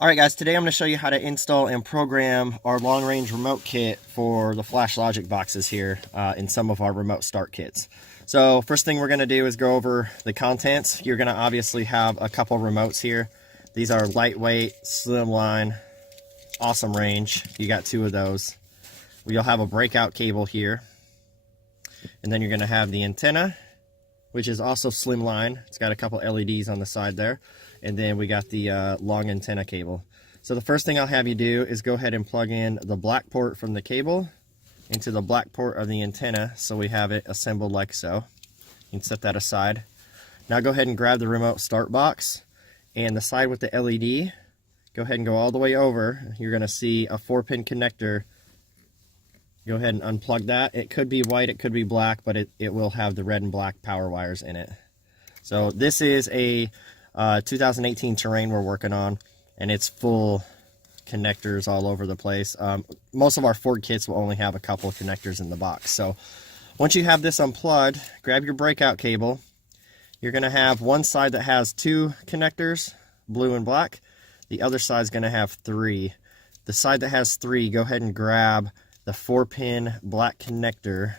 Alright guys, today I'm going to show you how to install and program our long-range remote kit for the Flash Logic boxes here in some of our remote start kits. So first thing we're going to do is go over the contents. You're going to obviously have a couple remotes here. These are lightweight, slimline, awesome range. You got two of those. You'll have a breakout cable here. And then you're going to have the antenna, which is also slimline. It's got a couple LEDs on the side there. And then we got the long antenna cable. So the first thing I'll have you do is go ahead and plug in the black port from the cable into the black port of the antenna, so we have it assembled like so. You can set that aside. Now go ahead and grab the remote start box, and the side with the LED, go ahead and go all the way over. You're going to see a 4-pin connector. Go ahead and unplug that. It could be white, it could be black, but it will have the red and black power wires in it. So this is a 2018 Terrain we're working on, and it's full connectors all over the place. Most of our Ford kits will only have a couple of connectors in the box. So once you have this unplugged, grab your breakout cable. You're going to have one side that has 2 connectors, blue and black. The other side is going to have 3. The side that has 3, go ahead and grab the 4-pin black connector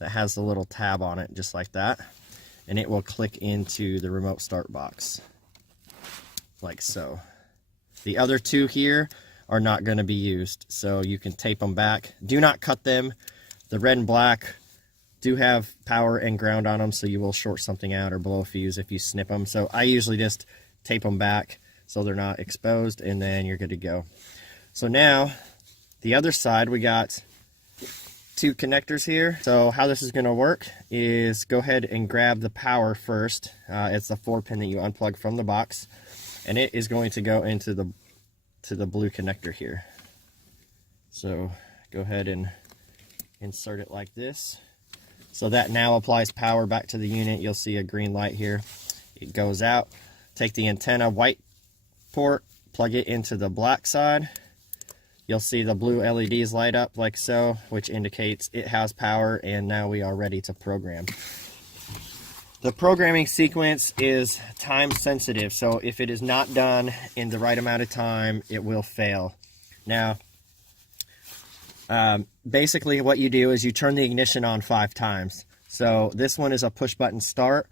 that has the little tab on it, just like that. And it will click into the remote start box, like so. The other 2 here are not going to be used, so you can tape them back. Do not cut them. The red and black do have power and ground on them, so you will short something out or blow a fuse if you snip them. So I usually just tape them back so they're not exposed, and then you're good to go. So now, the other side, we got 2 connectors here. So how this is going to work is go ahead and grab the power first. It's the 4-pin that you unplug from the box, and it is going to go into the blue connector here. So go ahead and insert it like this. So that now applies power back to the unit. You'll see a green light here. It goes out. Take the antenna white port, plug it into the black side. You'll see the blue LEDs light up like so, which indicates it has power, and now we are ready to program. The programming sequence is time sensitive, so if it is not done in the right amount of time, it will fail. Now, basically what you do is you turn the ignition on 5 times. So this one is a push button start.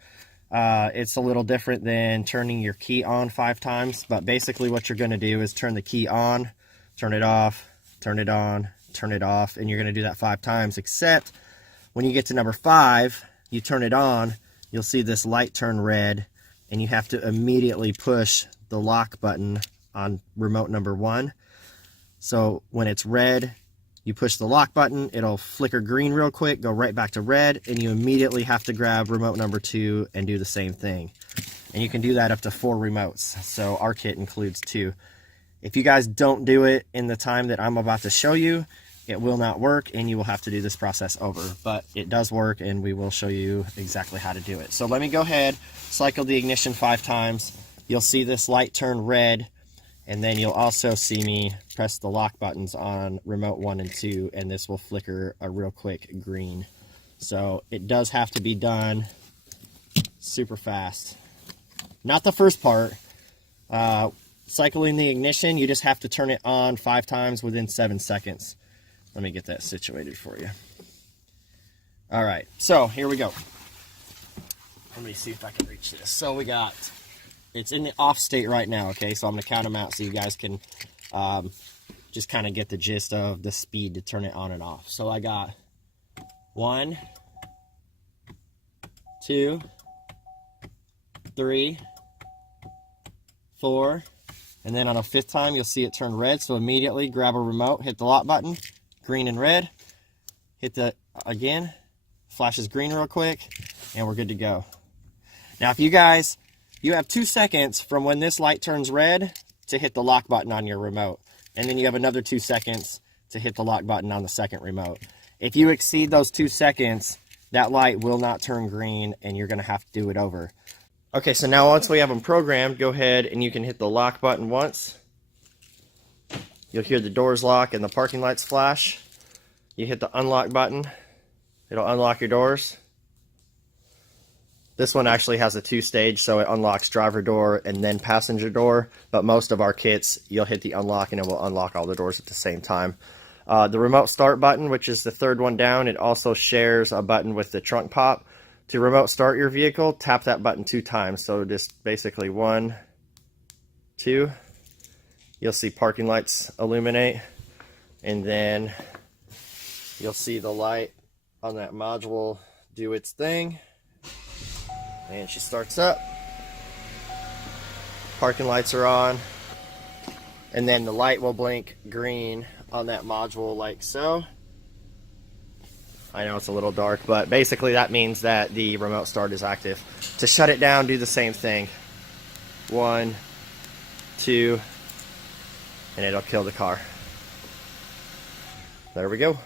It's a little different than turning your key on 5 times, but basically what you're going to do is turn the key on, turn it off, turn it on, turn it off, and you're going to do that 5 times, except when you get to number 5, you turn it on, you'll see this light turn red, and you have to immediately push the lock button on remote number 1. So when it's red, you push the lock button, it'll flicker green real quick, go right back to red, and you immediately have to grab remote number 2 and do the same thing. And you can do that up to 4 remotes, so our kit includes 2. If you guys don't do it in the time that I'm about to show you, it will not work, and you will have to do this process over. But it does work, and we will show you exactly how to do it. So let me go ahead, cycle the ignition 5 times. You'll see this light turn red, and then you'll also see me press the lock buttons on remote 1 and 2, and this will flicker a real quick green. So it does have to be done super fast. Not the first part. Cycling the ignition, you just have to turn it on 5 times within 7 seconds. Let me get that situated for you. Alright, so here we go. Let me see if I can reach this. So we got, it's in the off state right now, okay? So I'm going to count them out so you guys can just kind of get the gist of the speed to turn it on and off. So I got 1, 2, 3, 4, and then on a 5th time, you'll see it turn red. So immediately grab a remote, hit the lock button, green and red. Hit the, again, flashes green real quick, and we're good to go. Now, if you guys, you have 2 seconds from when this light turns red to hit the lock button on your remote. And then you have another 2 seconds to hit the lock button on the second remote. If you exceed those 2 seconds, that light will not turn green, and you're going to have to do it over. Okay, so now once we have them programmed, go ahead and you can hit the lock button once. You'll hear the doors lock and the parking lights flash. You hit the unlock button. It'll unlock your doors. This one actually has a 2-stage, so it unlocks driver door and then passenger door, but most of our kits, you'll hit the unlock and it will unlock all the doors at the same time. The remote start button, which is the third one down, it also shares a button with the trunk pop. To remote start your vehicle, tap that button 2 times. So just basically 1, 2, you'll see parking lights illuminate, and then you'll see the light on that module do its thing. And she starts up, parking lights are on, and then the light will blink green on that module like so. I know it's a little dark, but basically that means that the remote start is active. To shut it down, do the same thing. 1, 2, and it'll kill the car. There we go.